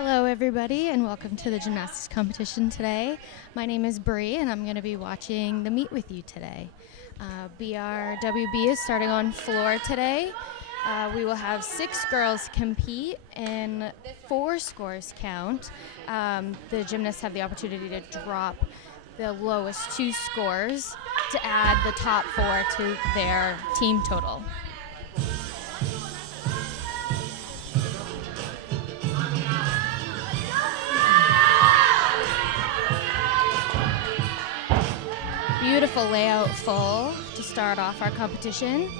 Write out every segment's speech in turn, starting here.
Hello everybody and welcome to the gymnastics competition today. My name is Bree and I'm going to be watching the meet with you today. BRWB is starting on floor today. We will have 6 girls compete and 4 scores count. The gymnasts have the opportunity to drop the lowest 2 scores to add the top 4 to their team total. Beautiful layout full to start off our competition.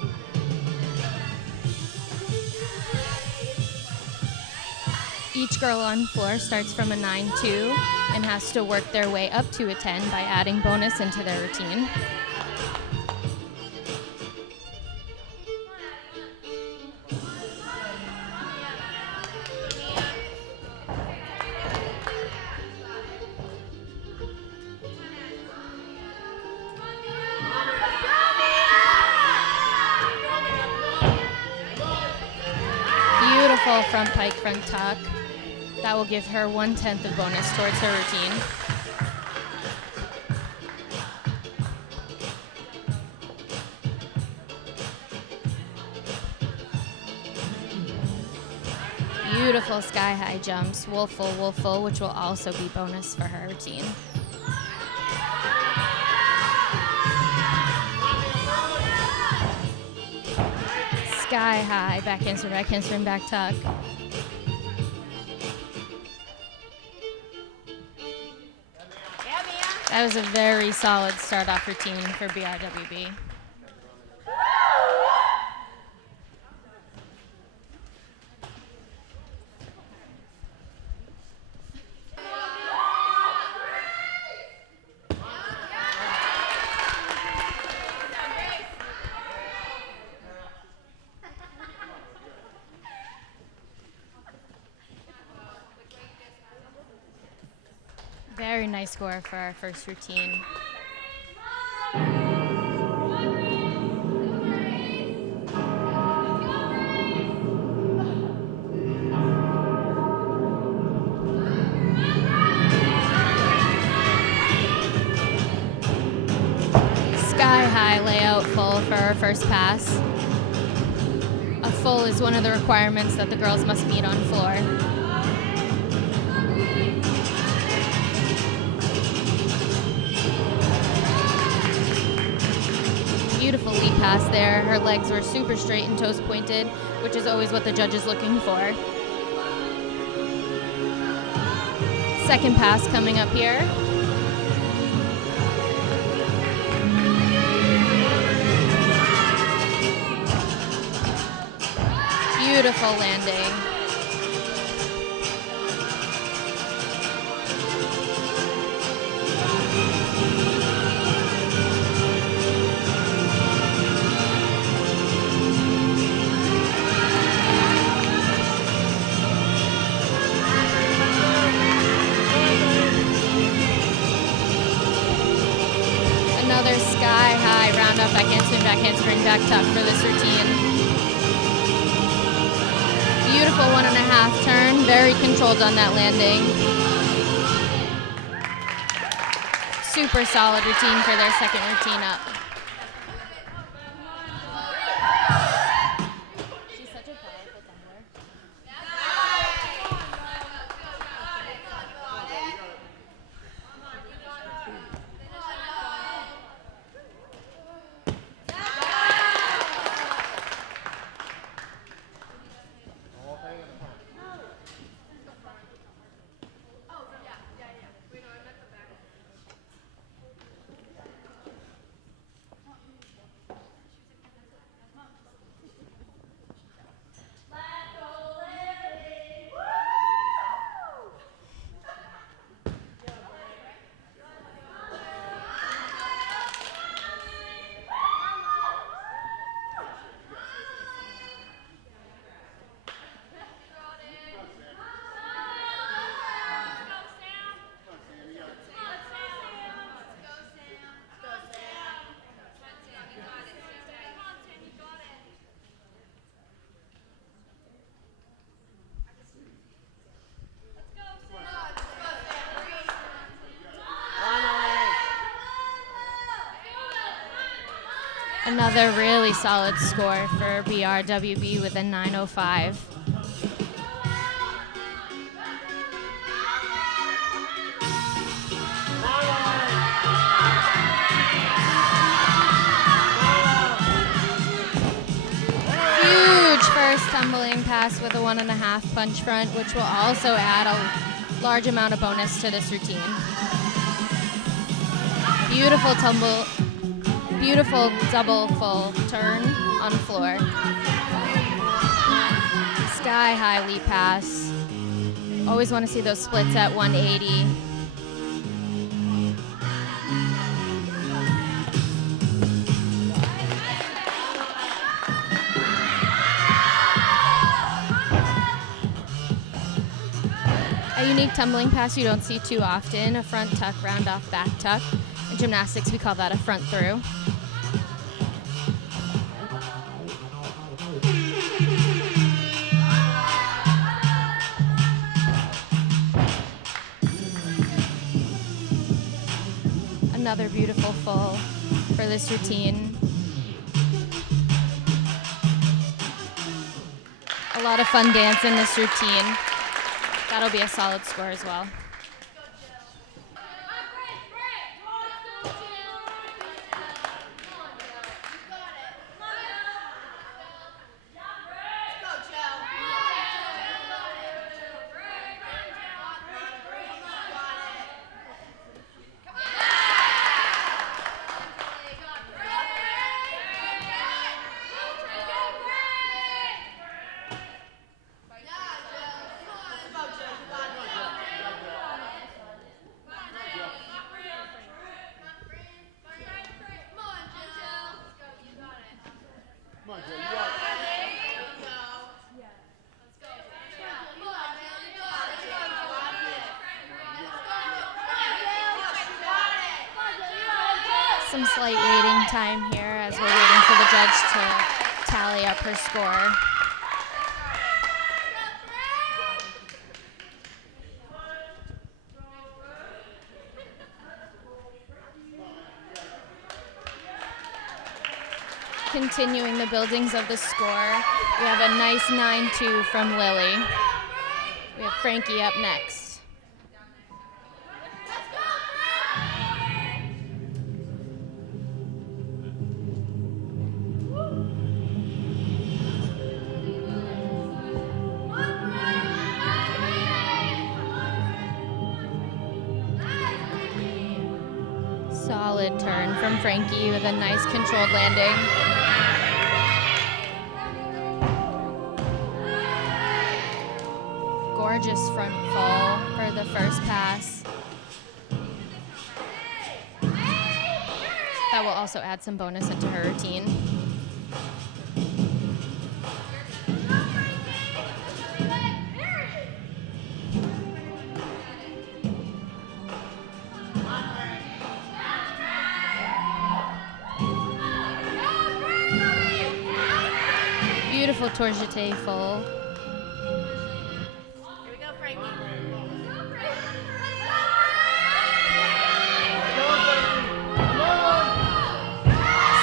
Each girl on floor starts from a 9-2 and has to work their way up to a 10 by adding bonus into their routine. Beautiful front pike, front tuck. That will give her 1/10 of bonus towards her routine. Beautiful sky high jumps, wolf-full, which will also be bonus for her routine. Sky high, back handspring, back tuck. That was a very solid start-off routine for BRWB. Very nice score for our first routine. Sky high layout full for our first pass. A full is one of the requirements that the girls must meet on floor. Beautiful lead pass there. Her legs were super straight and toes pointed, which is always what the judge is looking for. Second pass coming up here. Beautiful landing. Another sky high round up, back handspring, back tuck for this routine. Beautiful 1.5 turn, very controlled on that landing. Super solid routine for their second routine up. She's such a powerful tumbler. Another really solid score for BRWB with a 905. Huge first tumbling pass with a 1.5 punch front, which will also add a large amount of bonus to this routine. Beautiful tumble, beautiful double full turn on floor. Sky high leap pass. Always want to see those splits at 180. A unique tumbling pass you don't see too often, a front tuck, round off, back tuck. In gymnastics, we call that a front through. Another beautiful full for this routine. A lot of fun dance in this routine. That'll be a solid score as well. Some slight waiting time here as we're waiting for the judge to tally up her score. Continuing the buildings of the score, we have a nice 9-2 from Lily. We have Frankie up next. Solid turn from Frankie with a nice controlled landing. Gorgeous front fall for the first pass. That will also add some bonus into her routine. Beautiful tour jeté full. Here we go, Frankie.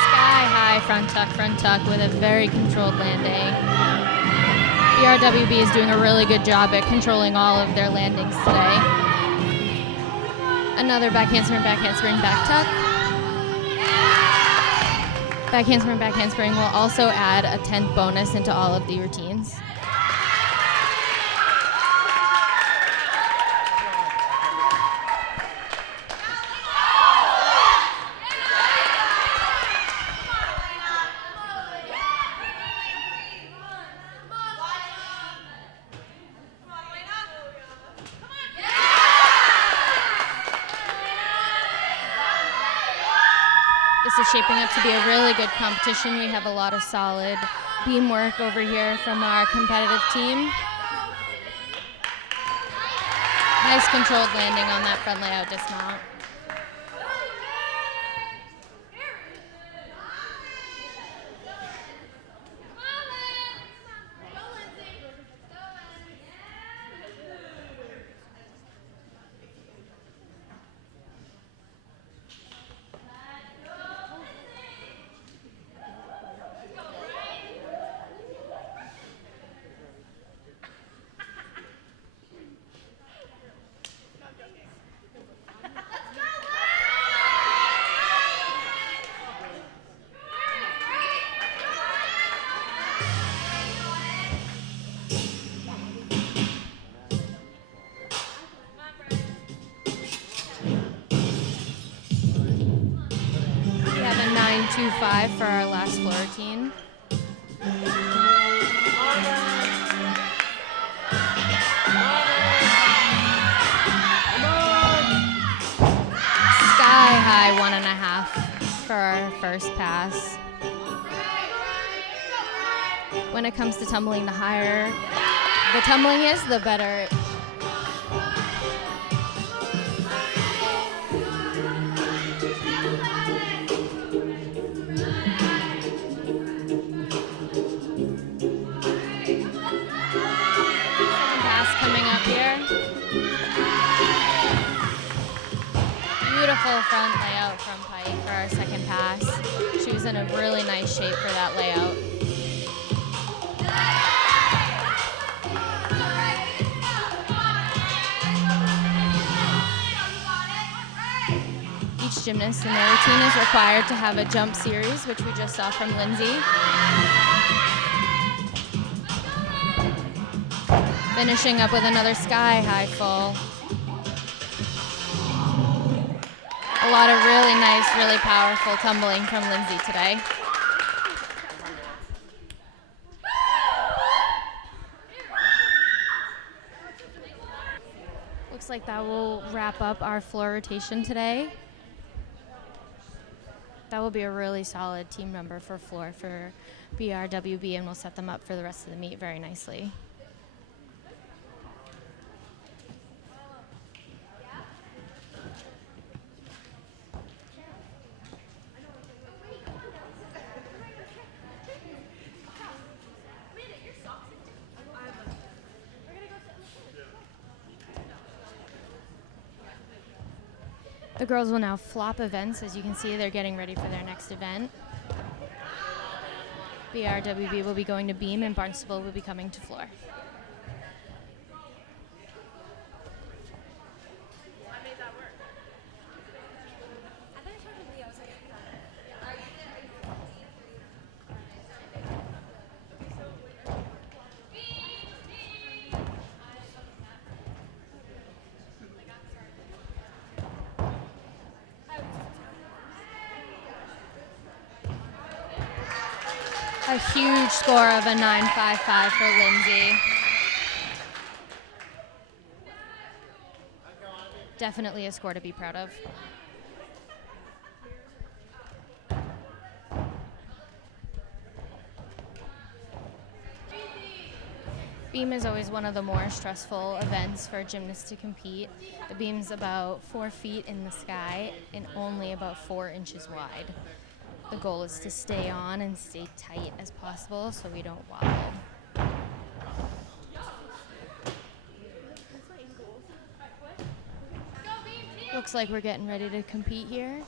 Sky high front tuck with a very controlled landing. BRWB is doing a really good job at controlling all of their landings today. Another back handspring, back tuck. Back handspring will also add a 10th bonus into all of the routines. This is shaping up to be a really good competition. We have a lot of solid beam work over here from our competitive team. Nice controlled landing on that front layout dismount. 2.25 for our last floor routine. Sky high 1.5 for our first pass. When it comes to tumbling, the higher the tumbling is, the better. Pass coming up here. Beautiful front layout from Pike for our second pass. She was in a really nice shape for that layout. Each gymnast in their routine is required to have a jump series, which we just saw from Lindsay. Finishing up with another sky high full. A lot of really nice, really powerful tumbling from Lindsay today. Looks like that will wrap up our floor rotation today. That will be a really solid team number for floor for BRWB, and we'll set them up for the rest of the meet very nicely. The girls will now flop events. As you can see, they're getting ready for their next event. BRWB will be going to beam, and Barnstable will be coming to floor. A huge score of a 9.55 for Lindsay. Definitely a score to be proud of. Beam is always one of the more stressful events for gymnasts to compete. The beam's about 4 feet in the sky and only about 4 inches wide. The goal is to stay on and stay tight as possible so we don't wobble. Looks like we're getting ready to compete here.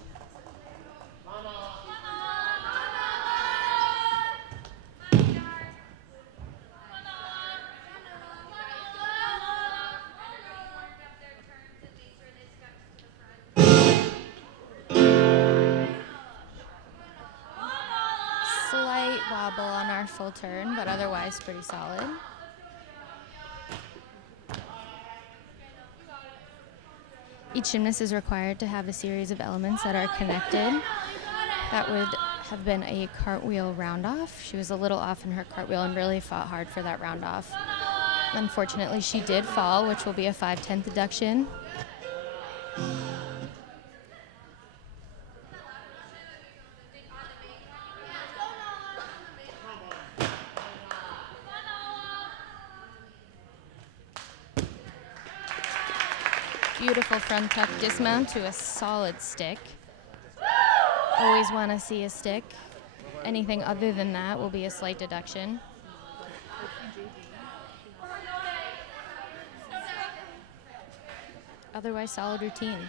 Wobble on our full turn, but otherwise pretty solid. Each gymnast is required to have a series of elements that are connected. That would have been a cartwheel round-off. She was a little off in her cartwheel and really fought hard for that round-off. Unfortunately, she did fall, which will be a 5/10 deduction. Beautiful front tuck dismount to a solid stick. Always want to see a stick. Anything other than that will be a slight deduction. Otherwise, solid routine.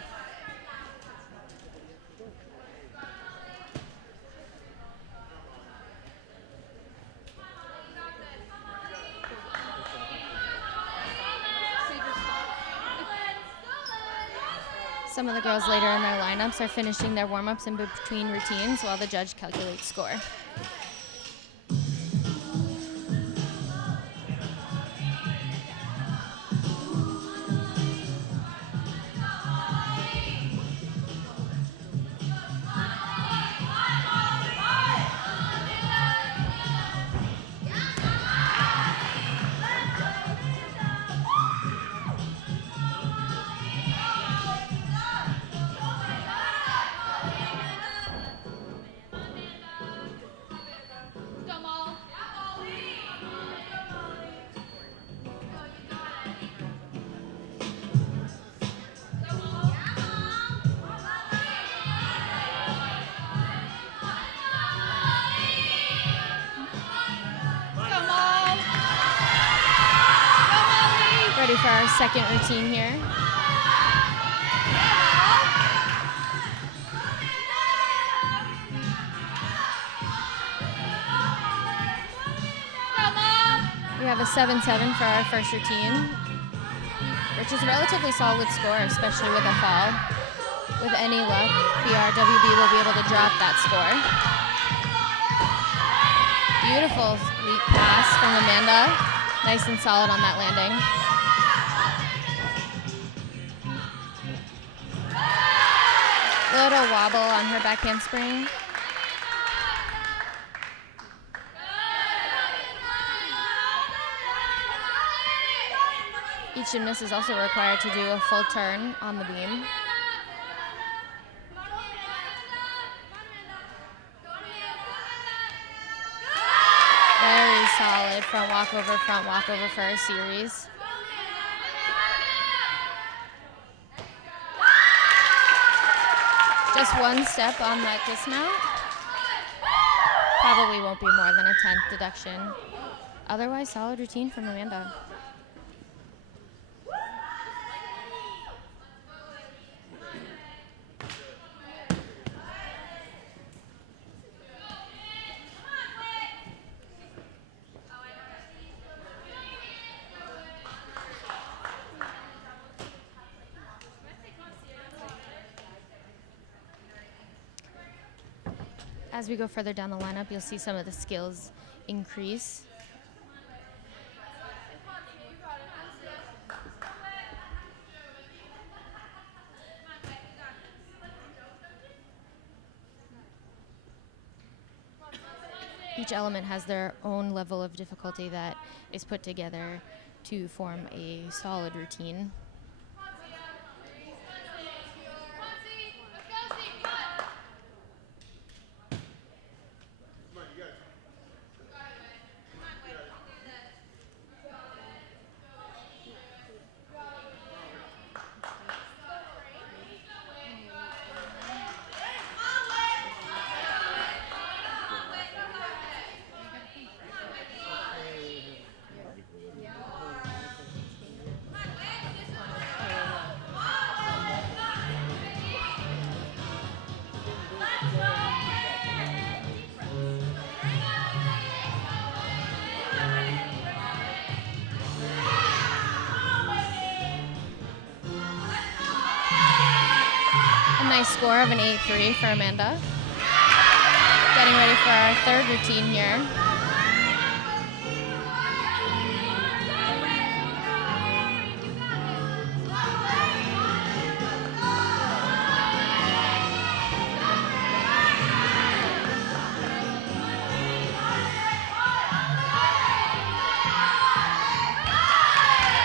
Some of the girls later in their lineups are finishing their warm-ups in between routines while the judge calculates score. Ready for our second routine here. We have a 7-7 for our first routine, which is a relatively solid score, especially with a fall. With any luck, BRWB will be able to drop that score. Beautiful leap pass from Amanda. Nice and solid on that landing. Little wobble on her back handspring. Each gymnast is also required to do a full turn on the beam. Very solid front walkover for our series. Just one step on that dismount. Probably won't be more than a 10th deduction. Otherwise, solid routine from Amanda. As we go further down the lineup, you'll see some of the skills increase. Each element has their own level of difficulty that is put together to form a solid routine. Nice score of an 8-3 for Amanda. Getting ready for our third routine here.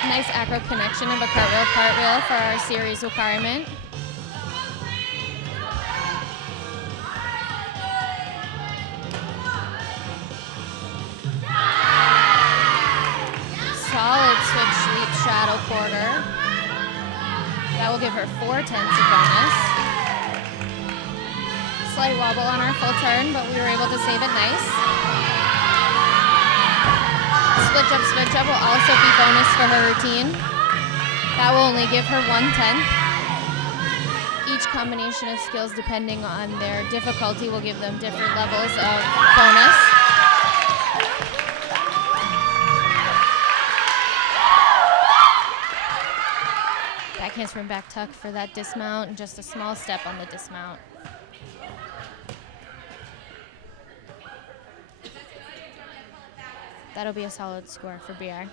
Nice acro connection of a cartwheel for our series requirement. Solid switch leap straddle quarter. That will give her 4/10 of bonus. Slight wobble on our full turn, but we were able to save it nice. Split jump will also be bonus for her routine. That will only give her 1/10. Each combination of skills, depending on their difficulty, will give them different levels of bonus. Back handspring back tuck for that dismount, and just a small step on the dismount. That'll be a solid score for BR.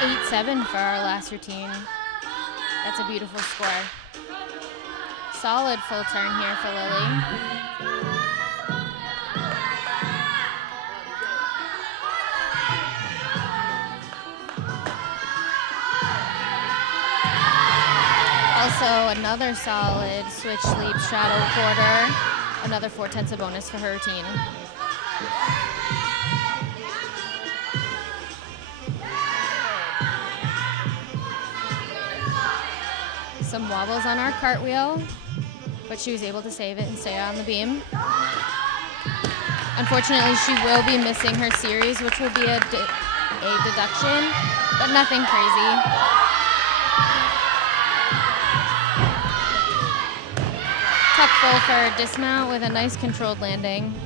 8-7 for our last routine. That's a beautiful score. Solid full turn here for Lily. Also another solid switch leap straddle quarter. Another 4/10 of bonus for her routine. Some wobbles on our cartwheel, but she was able to save it and stay on the beam. Unfortunately, she will be missing her series, which will be a deduction, but nothing crazy. Tuck full for a dismount with a nice controlled landing.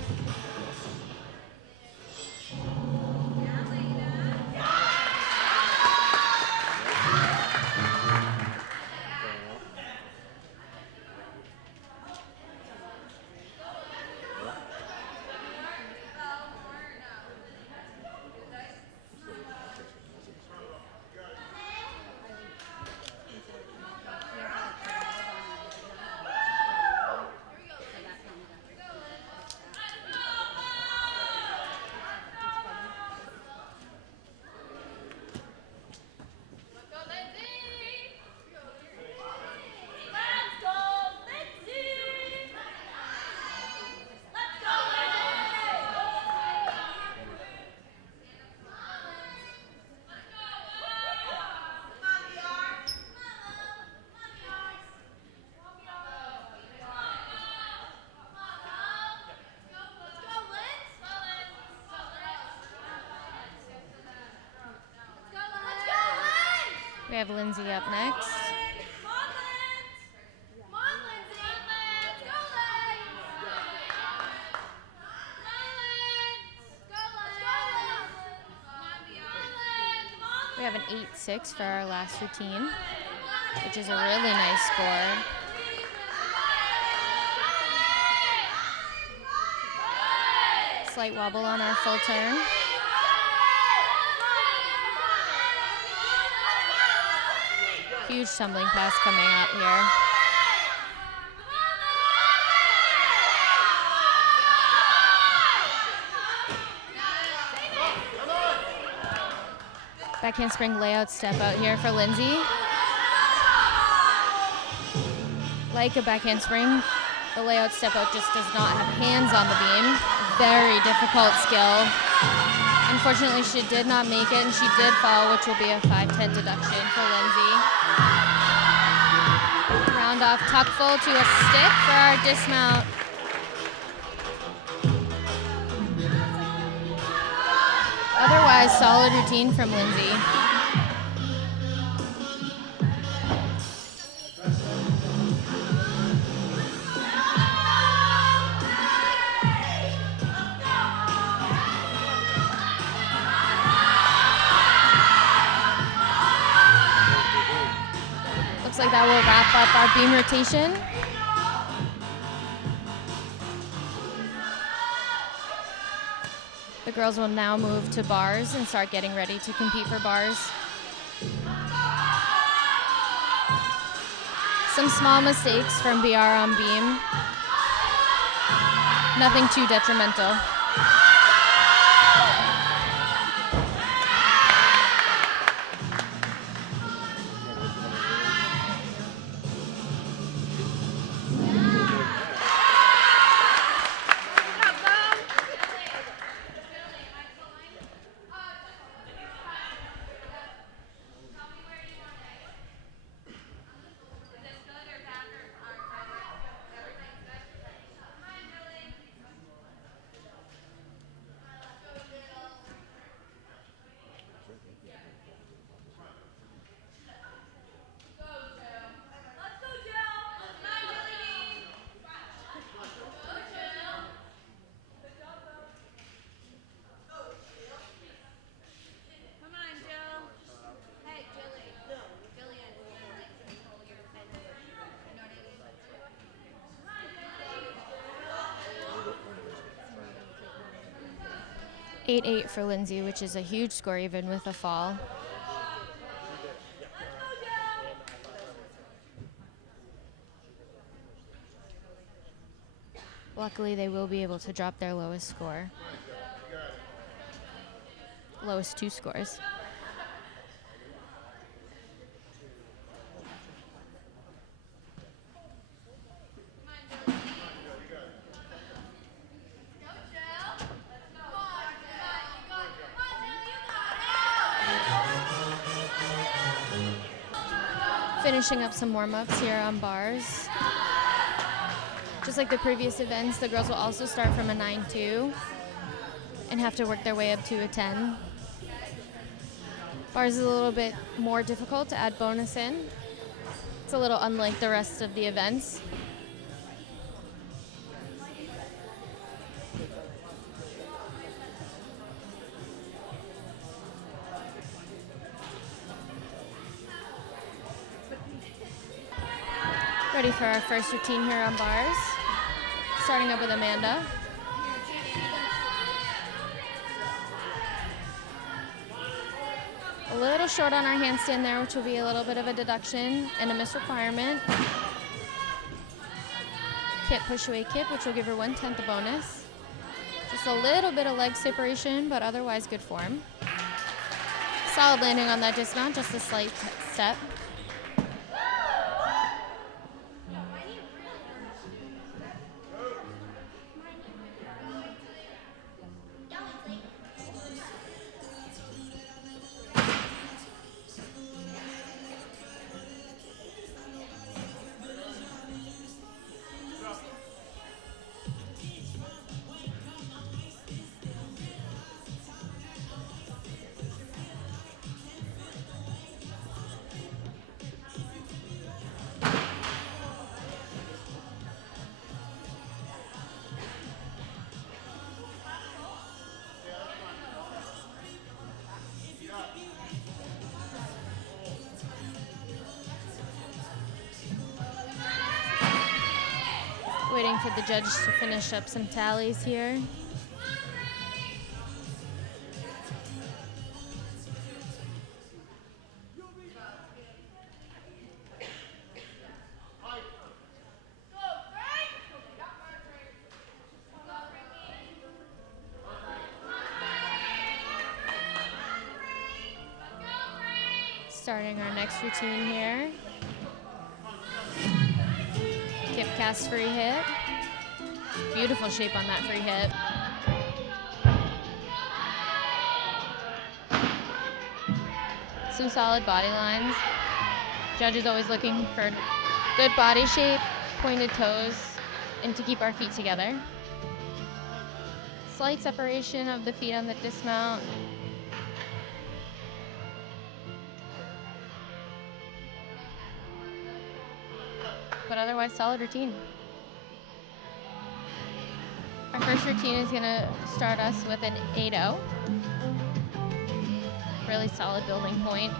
We have Lindsay up next. We have an 8-6 for our last routine, which is a really nice score. Slight wobble on our full turn. Huge tumbling pass coming up here. Back handspring layout step out here for Lindsay. Like a back handspring, the layout step out just does not have hands on the beam. Very difficult skill. Unfortunately, she did not make it, and she did fall, which will be a 5/10 deduction for Lindsay. Round off tuck full to a stick for our dismount. Otherwise, solid routine from Lindsay. Looks like that will wrap up our beam rotation. The girls will now move to bars and start getting ready to compete for bars. Some small mistakes from BR on beam. Nothing too detrimental. (8-8) for Lindsay, which is a huge score even with a fall. Luckily, they will be able to drop their lowest score. Lowest 2 scores. Finishing up some warm-ups here on bars. Just like the previous events, the girls will also start from a 9-2 and have to work their way up to a 10. Bars is a little bit more difficult to add bonus in. It's a little unlike the rest of the events. Ready for our first routine here on bars. Starting up with Amanda. A little short on our handstand there, which will be a little bit of a deduction and a miss requirement. Kip, push away kip, which will give her 1/10 a bonus. Just a little bit of leg separation, but otherwise good form. Solid landing on that dismount, just a slight step. Waiting for the judge to finish up some tallies here. Starting our next routine here. Kip cast free hip. Beautiful shape on that free hip. Some solid body lines. Judge is always looking for good body shape, pointed toes, and to keep our feet together. Slight separation of the feet on the dismount. But otherwise, solid routine. Our first routine is going to start us with an 8-0. Really solid building point.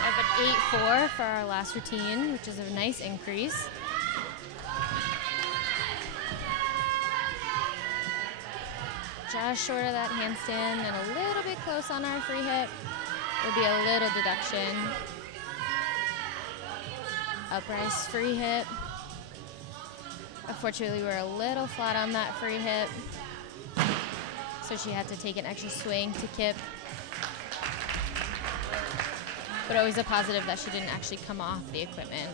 I have an 8-4 for our last routine, which is a nice increase. Just short of that handstand and a little bit close on our free hip. Would be a little deduction. Uprise free hip. Unfortunately, we're a little flat on that free hip, so she had to take an extra swing to kip. But always a positive that she didn't actually come off the equipment.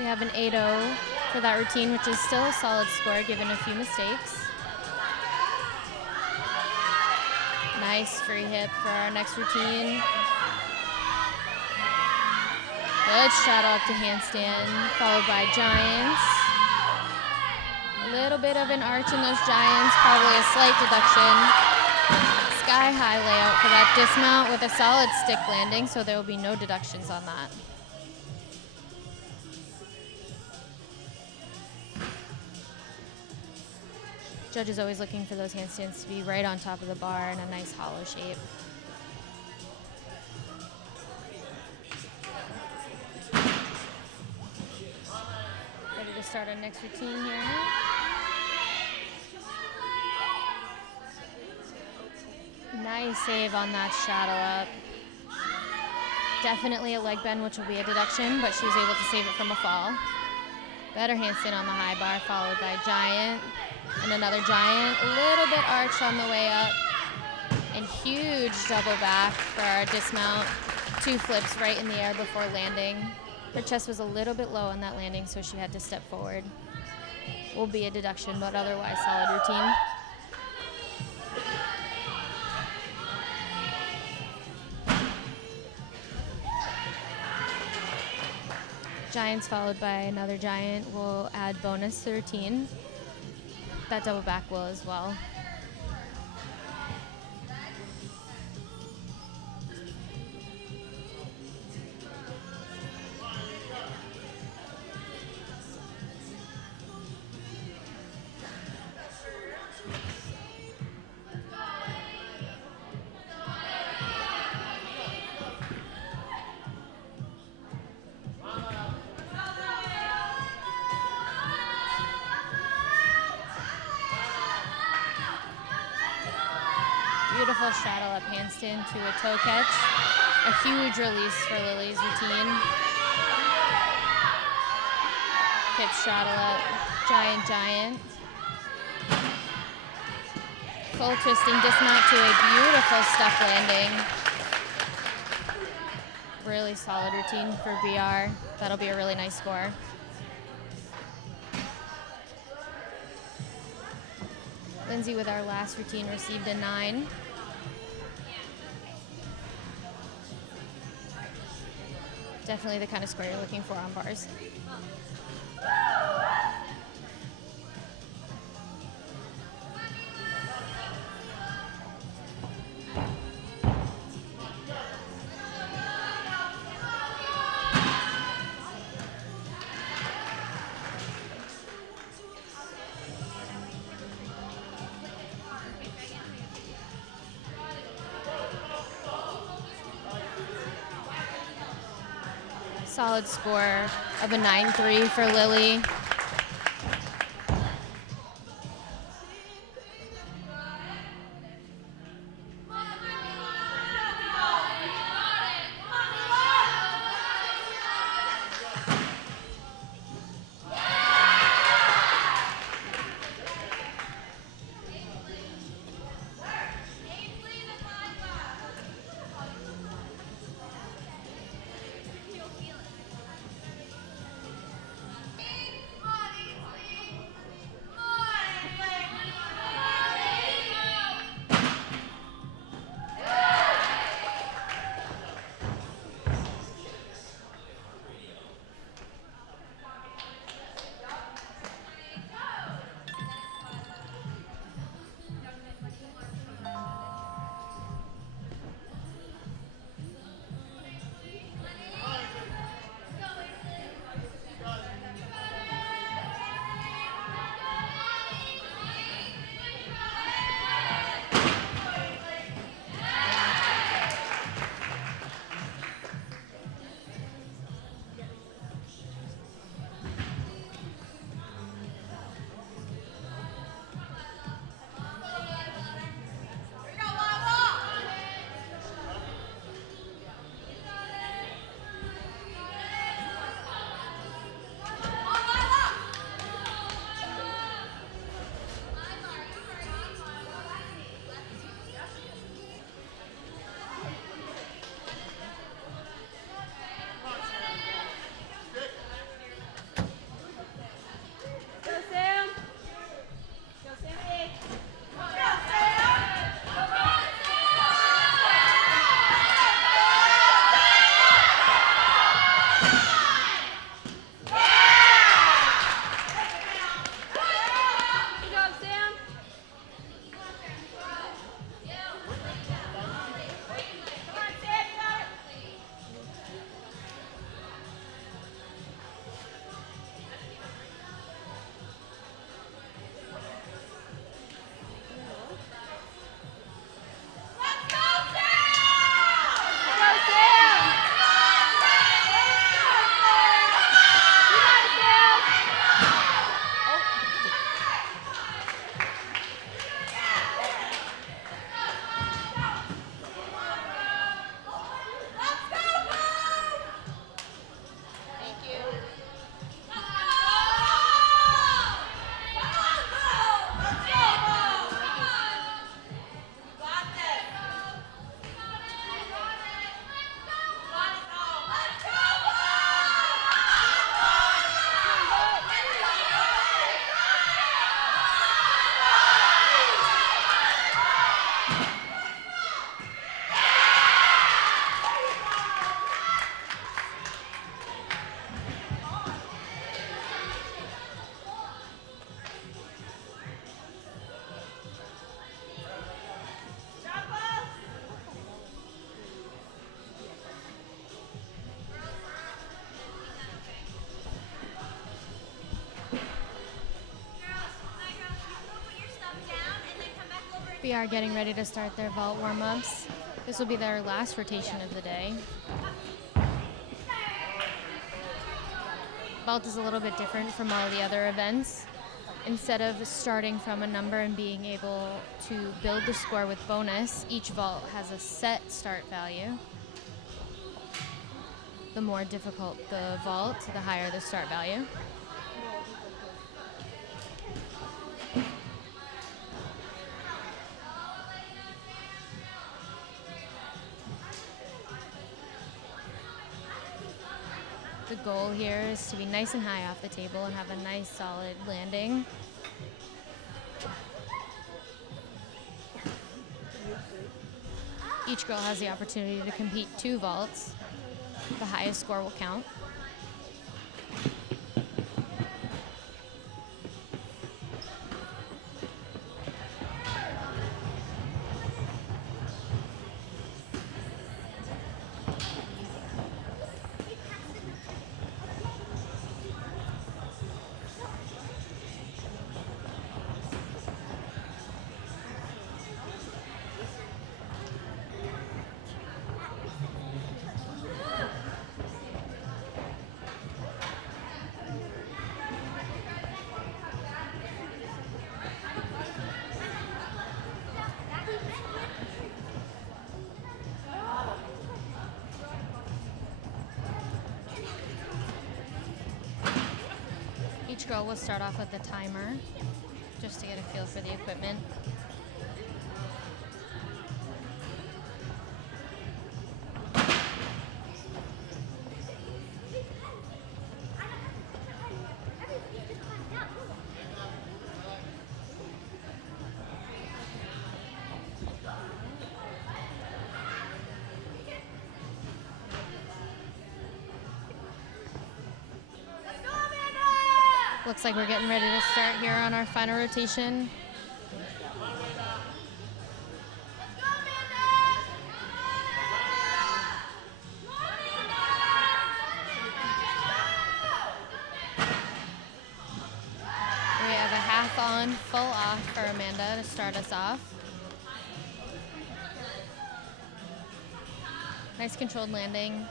We have an 8-0 for that routine, which is still a solid score given a few mistakes. Nice free hip for our next routine. Good straddle up to handstand, followed by giants. A little bit of an arch in those giants, probably a slight deduction. Sky high layout for that dismount with a solid stick landing, so there will be no deductions on that. Judge is always looking for those handstands to be right on top of the bar in a nice hollow shape. Ready to start our next routine here. Nice save on that straddle up. Definitely a leg bend, which will be a deduction, but she was able to save it from a fall. Better handstand on the high bar, followed by giant. And another giant, a little bit arched on the way up. And huge double back for our dismount. 2 flips right in the air before landing. Her chest was a little bit low on that landing, so she had to step forward. Will be a deduction, but otherwise solid routine. Giants followed by another giant will add bonus to the routine. That double back will as well. Beautiful straddle up handstand to a toe catch. A huge release for Lily's routine. Hip straddle up, giant, giant. Full twisting dismount to a beautiful stuff landing. Really solid routine for BR. That'll be a really nice score. Lindsay with our last routine received a 9. Definitely the kind of score you're looking for on bars. Solid score of a 9-3 for Lily. We are getting ready to start their vault warm-ups. This will be their last rotation of the day. Vault is a little bit different from all the other events. Instead of starting from a number and being able to build the score with bonus, each vault has a set start value. The more difficult the vault, the higher the start value. The goal here is to be nice and high off the table and have a nice solid landing. Each girl has the opportunity to compete 2 vaults. The highest score will count. Each girl will start off with a timer, just to get a feel for the equipment. Looks like we're getting ready to start here on our final rotation. We have a half on, full off for Amanda to start us off. Nice controlled landing.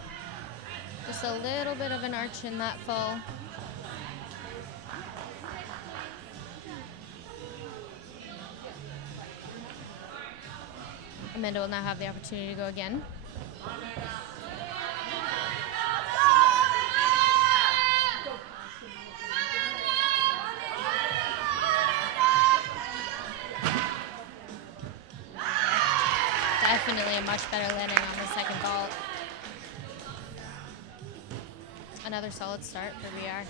Just a little bit of an arch in that full. Amanda will now have the opportunity to go again. Definitely a much better landing on the second vault. Another solid start for VR.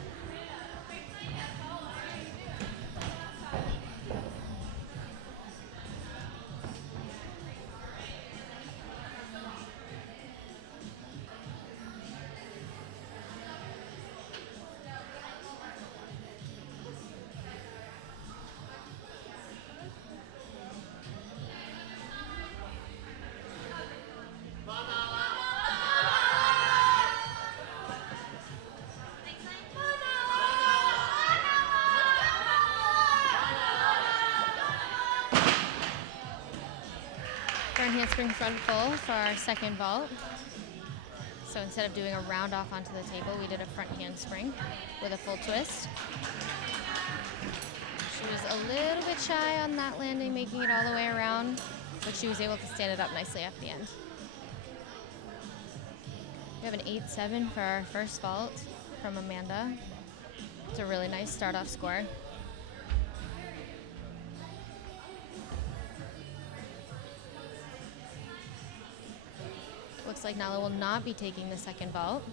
Handspring front full for our second vault. So instead of doing a round off onto the table, we did a front handspring with a full twist. She was a little bit shy on that landing, making it all the way around, but she was able to stand it up nicely at the end. We have an 8-7 for our first vault from Amanda. It's a really nice start-off score. Looks like Nala will not be taking the second vault.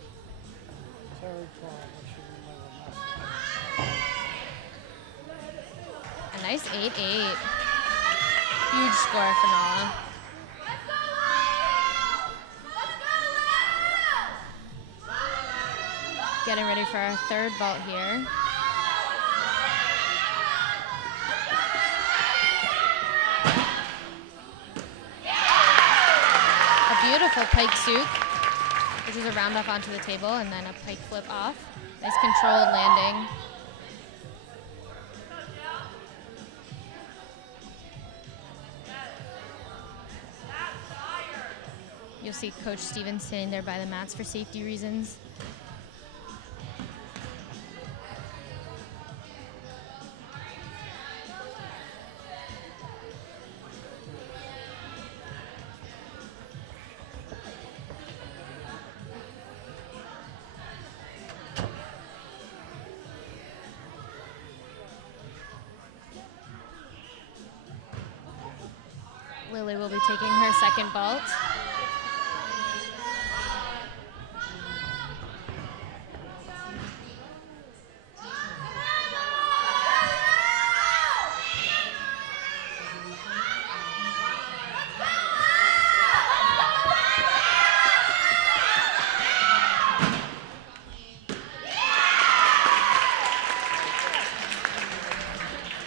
A nice 8-8. Huge score for Nala. Getting ready for our third vault here. Beautiful pike souk, which is a round off onto the table and then a pike flip off. Nice controlled landing. You'll see Coach Stevens sitting there by the mats for safety reasons. Lily will be taking her second vault.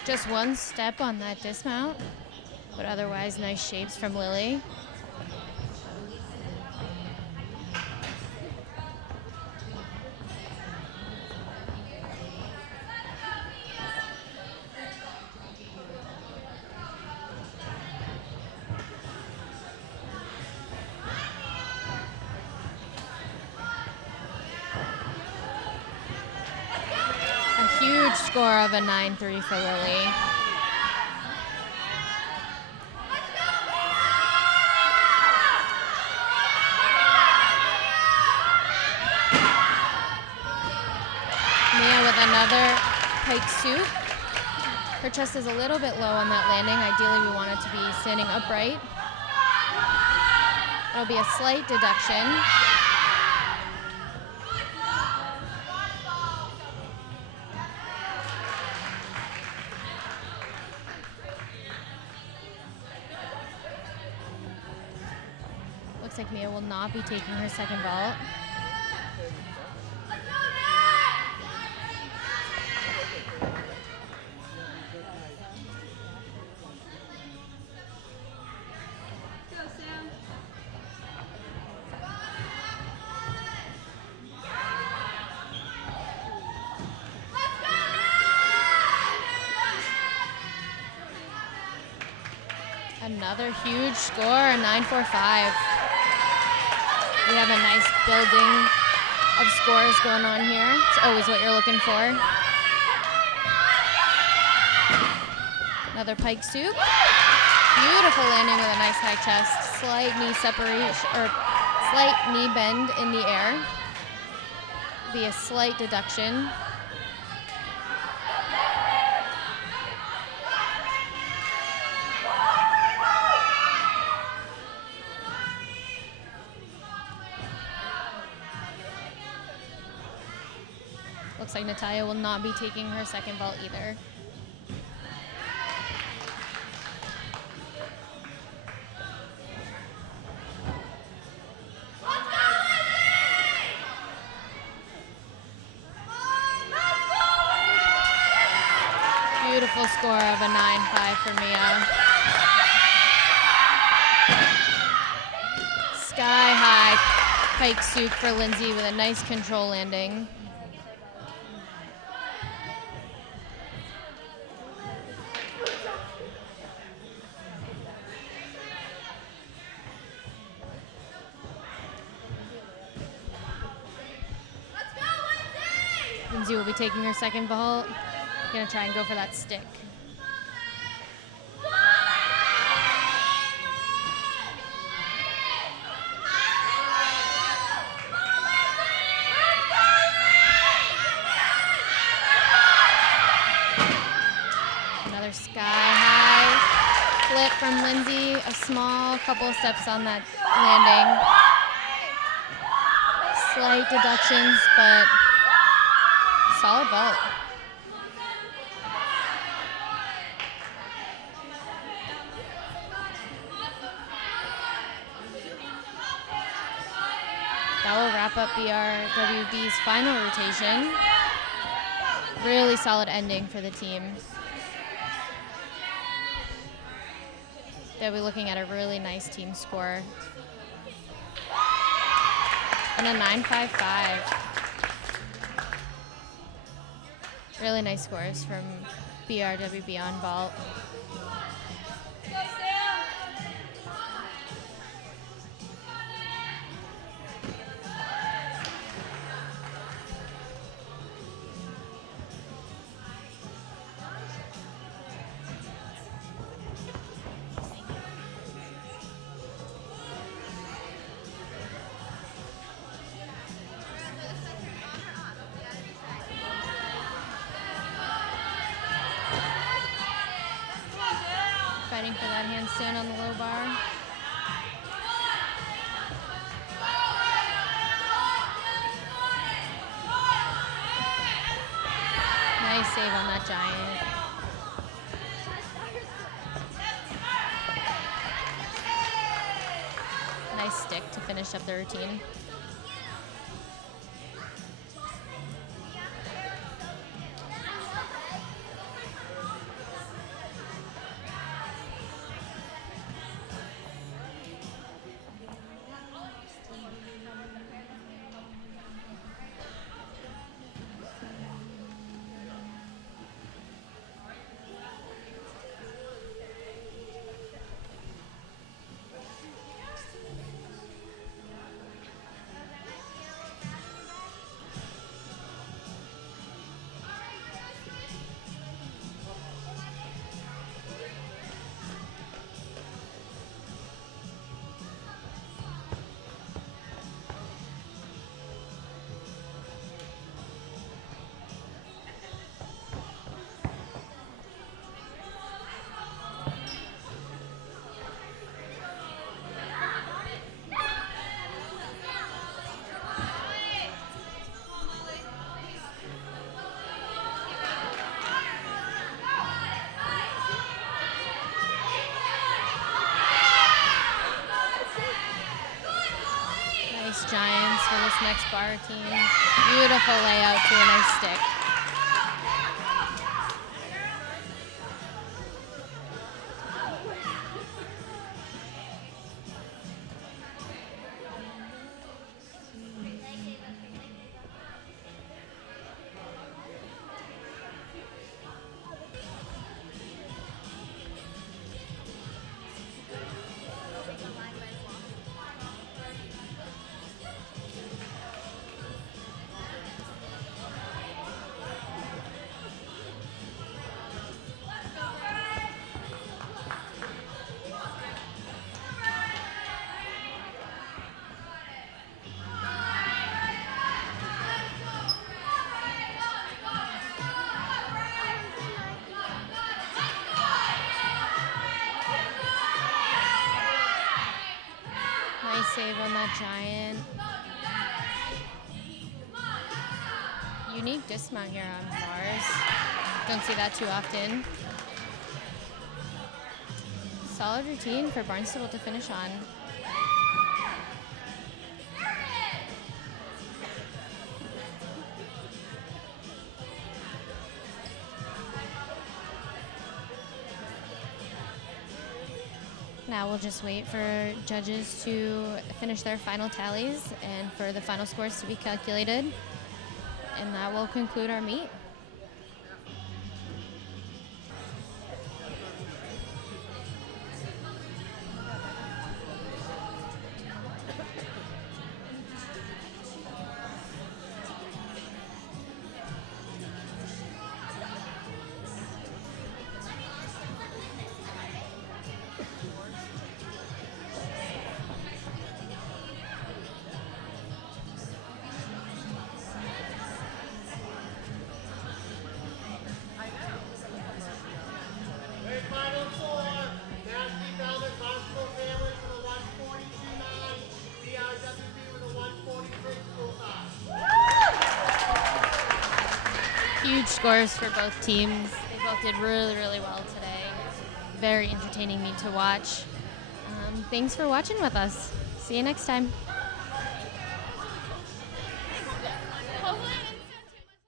Just one step on that dismount, but otherwise nice shapes from Lily. A huge score of a 9-3 for Lily. Another pike soup. Her chest is a little bit low on that landing. Ideally, we want it to be standing upright. It'll be a slight deduction. Looks like Mia will not be taking her second vault. Another huge score, a 9-4-5. We have a nice building of scores going on here. It's always what you're looking for. Another pike soup. Beautiful landing with a nice high chest. Slight knee separation, or slight knee bend in the air. Be a slight deduction. Looks like Natalia will not be taking her second vault either. Beautiful score of a 9-5 for Mia. Sky high pike soup for Lindsay with a nice control landing. Lindsay will be taking her second vault. Gonna try and go for that stick. Another sky high flip from Lindsay. A small couple of steps on that landing. Slight deductions, but solid vault. That will wrap up BRWB's final rotation. Really solid ending for the team. They'll be looking at a really nice team score. And a 9-5-5. Really nice scores from BRWB on vault. fighting for that handstand on the low bar. Nice save on that giant. Nice stick to finish up the routine. Giants for this next bar routine. Beautiful layout to a nice stick. Nice save on that giant. Unique dismount here on bars. Don't see that too often. Solid routine for Barnstable to finish on. Now we'll just wait for judges to finish their final tallies and for the final scores to be calculated. And that will conclude our meet. Huge scores for both teams. They both did really, really well today. Very entertaining meet to watch. Thanks for watching with us. See you next time.